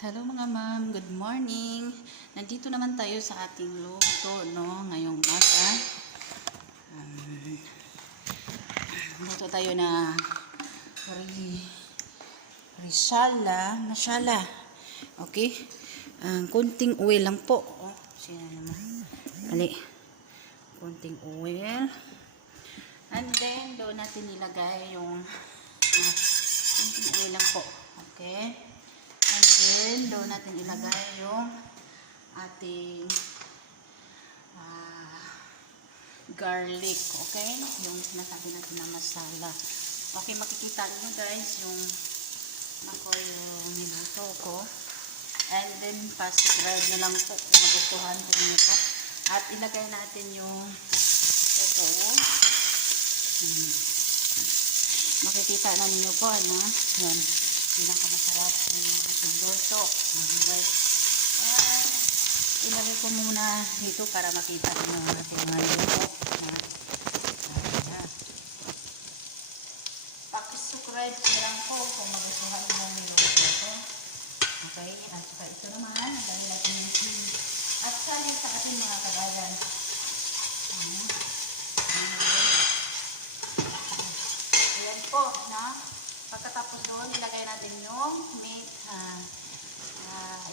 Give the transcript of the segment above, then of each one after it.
Hello mga ma'am, good morning. Nandito naman tayo sa ating luto, no, ngayong umaga. Luto tayo na masala. Okay? Kunting oil lang po. Oh, sino naman? Ali. Kunting oil. And then, doon natin nilagay yung kunting oil lang po. Okay? And then, doon natin ilagay yung ating garlic, okay? Yung sinasabi natin na masala. Okay, makikita nyo guys, yung minato ko. And then, pasubscribe na lang po kung magustuhan ko nyo po. At ilagay natin yung ito. Makikita na ninyo po, ano? Yan. Pinakamasarap yung ating luto. Okay. And, ilagay ko muna dito para makita nyo natin mga luto. Pakisubscribe na lang po kung magustuhan mo yung luto. Okay. At saka ito naman, nalagay natin yung chili. At salin sa ating mga kagagan. Ayan po, na? Pagkatapos doon, ilagay natin yung meat,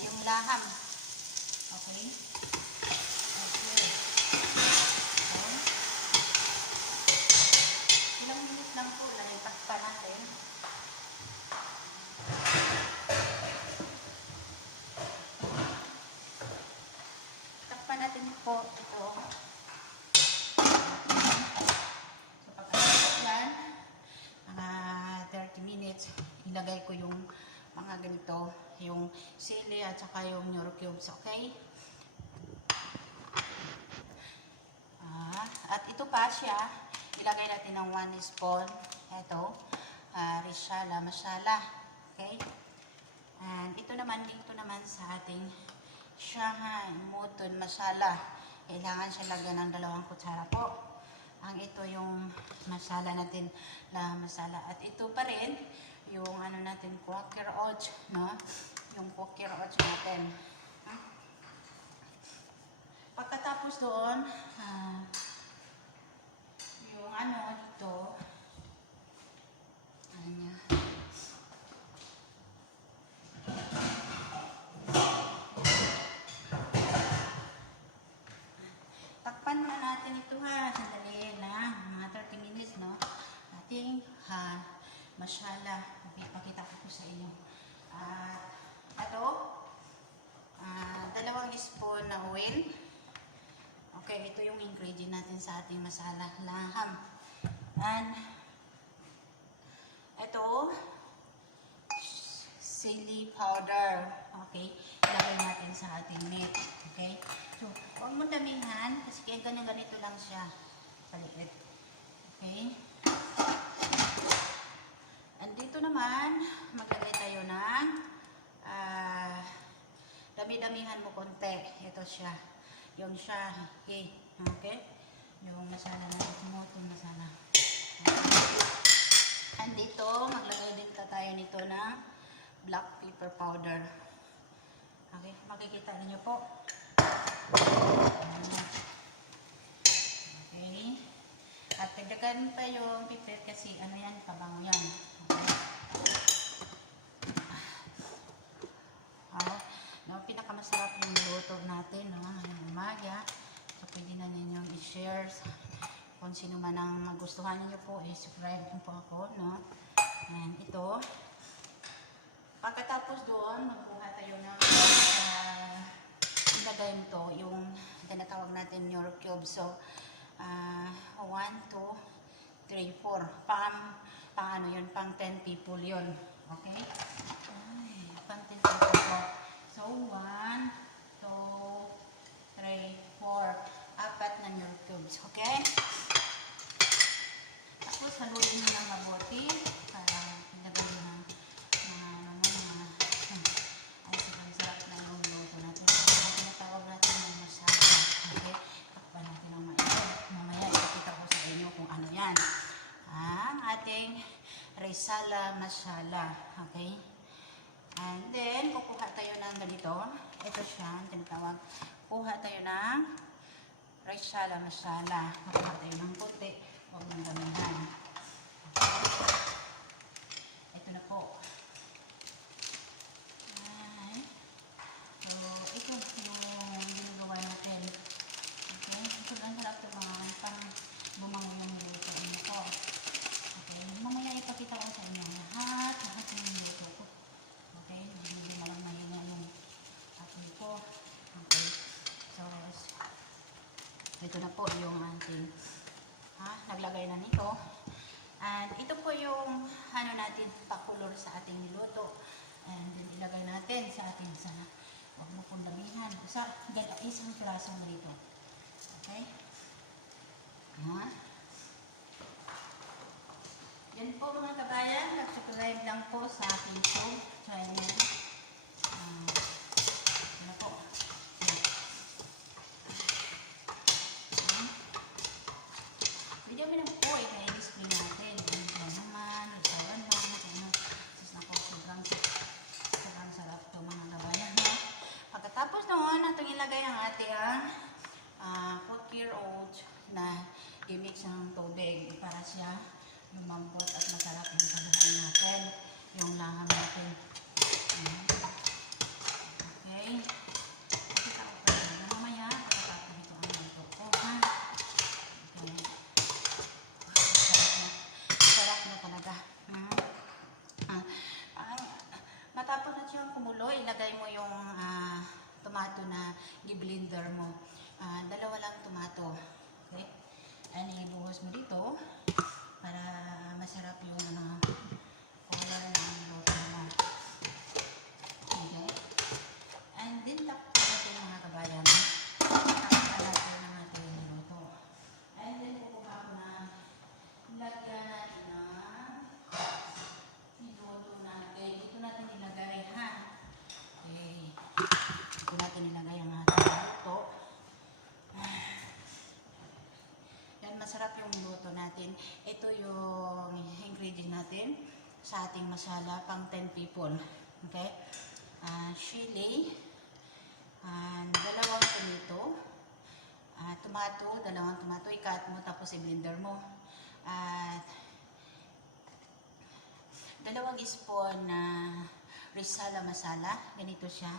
yung laham. Okay? Okay. So, ilang minutes lang po, lalipas pa natin. Takpan natin po ito. So, pagkatapos yan, mga 30 minutes, ilagay ko yung mga ganito, yung sili at saka yung Knorr cubes, okay? At ito pa siya, ilagay natin ng 1 spoon, ito, risala masala, okay? And ito naman, dito naman sa ating Shanghai Mutton masala, kailangan siya lagyan ng 2 kutsara po. Ang ito yung masala natin na masala. At ito pa rin, yung ano natin, Quaker Oats, no? Yung Quaker Oats natin. Pagkatapos doon, yung ano dito, ano niya, takpan na natin ito ha, sandali na, mga 30 minutes, no? Ating masala, ipakita ko sa inyo. At ito, 2 spoon na oil. Okay, ito yung ingredient natin sa ating masala, laham. And ito, chili powder. Okay, ilagay natin sa ating meat. Okay, so huwag mo damihan kasi kaya ganito lang siya paliit. Okay, and dito naman maglagay tayo ng dami-damihan mo konti. Ito siya, yung siya, okay, yung masala na mo, itong masala. And dito maglagay din tayo nito ng black pepper powder. Okay, makikita niyo po. Okay. At dagdagan pa yung pepper kasi ano yan, pabango yan. Okay. No, pinakamasarap yung luto natin, no, ngayong umaga. So, pwede na ninyong i-share. Kung sino man ang magustuhan niyo po, subscribe niyo po ako, no. And ito. Pagkatapos doon, magbuha tayo ng ilagay ito, yung tinatawag natin Knorr cubes. So, 1, 2, 3, 4. Pang ano yun, pang 10 people yun. Okay? Ay, pang 10 people po. So, 1, 2, 3, 4. 4 na Knorr cubes. Okay? Tapos, haluin nyo ng mabuti para ilagay nyo ng sarap na yung luto natin. Tinatawag natin ng masala. Okay? Takpan natin ng maikot. Mamaya, ipakita ko sa inyo kung ano yan. Ang ating risala masala. Okay? And then, kukuha tayo na ng ganito. Ito siya, tinatawag. Kuha tayo ng risala masala. Kuha tayo ng puti. Huwag ng damihan. Ito na po. Ay. So, ito yung ginagawa natin. Okay? So, ang sarap ito mga pang bumangon ng luto. Ano po? Okay? Mamaya ipakita ko sa inyo lahat ng luto ko. Okay? Hindi malang mahina yung ating po. Okay? So, ito na po yung ating naglagay na nito. And ito po yung ano natin pakulor sa ating niluto. And then ilagay natin sa ating huwag mo pong damihan. Isang piraso na dito. Okay? Yan po mga kabayan. Nag-subscribe lang po sa ating channel. Ano po? Video mo lang po i-display natin. Ito naman, usawan lang. Sobrang sarap ito mga kabayan. Pagkatapos noon, itong ilagay ang ating cookie oat na i-mix ng tubig para siya lumambot at masarap yung pagkain natin. Yung laham natin. Okay. Pakita ko pa rin. Mamaya, pagkatapos ito ang luto ko. Okay. Sarap na talaga. Matapos na siyang kumulo, ilagay mo yung tomato na i-blender mo. Dalawa lang tomato. Okay? And ibuhos mo dito para masarap yung color ng luto mo. Okay? And din tapos natin mga kabayan. Tapos natin ang ating luto. And then kukuha ko na lagyan natin ng niluto natin. Ito natin ilagay ha. Okay. Ito natin ilagay ang ating luto. Yan, masarap yung luto natin. Ito yung ingredient natin sa ating masala pang 10 people. Okay? Chili, dalawang tomato, dalawang tomato, i-cut mo tapos i-blender mo. At dalawang spoon na risala masala. Ganito siya.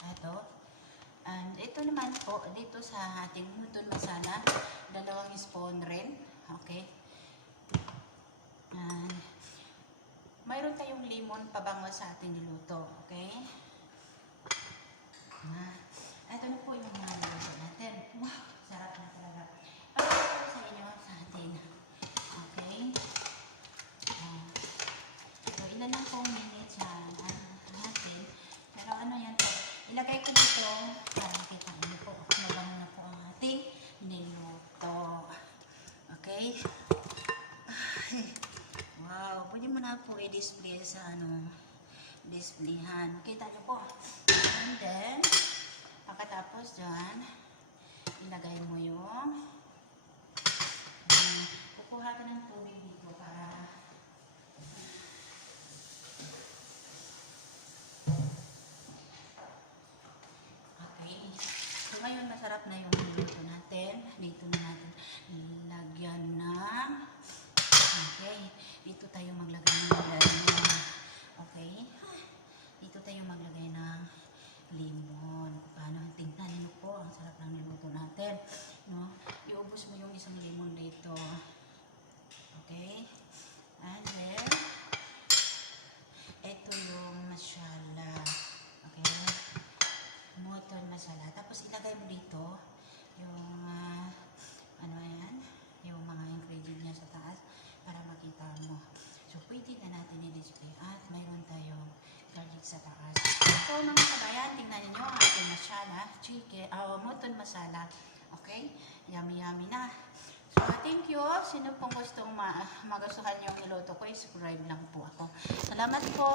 Ito. And ito naman po, dito sa ating mutton masala, dalawang spoon rin. Okay. And mayroon tayong lemon pabango sa ating niluto. Okay. Ito na po yung mga niluto natin. Wow! Sarap na talaga. Pagkakita ko sa inyo sa atin. Okay. So, ilan lang pong minutes natin. Pero ano yan po. Ilagay ko dito para makita niyo po. Mabango na po ang ating niluto. Okay. Wow. Pwede mo na po i-display sa displayhan. Kita niyo po. And then, pagkatapos dyan, ilagay mo yung kukuha ka ng tubig dito para okay. So ngayon masarap na yung niluto natin. Dito na natin lagyan ng okay. Dito tayo maglagay ng lemon. Okay. Dito tayo maglagay ng lemon. Paano? Tingnan niyo po. Ang sarap ng niluto natin. No? Iubos mo yung isang lemon dito. Okay. And then, ito yung masala. Okay. Mutton masala. Tapos ilagay mo dito yung ano yan? Yung mga ingredient niya sa taas para makita mo. So, pwede na natin i-display at mayroon tayong garlic sa taas. So, mga kabayan, tingnan niyo ang ating masala, mutton masala. Okay? Yummy, yummy na. So, thank you. Sino pong gustong magustuhan yung niluto ko, subscribe lang po ako. Salamat po.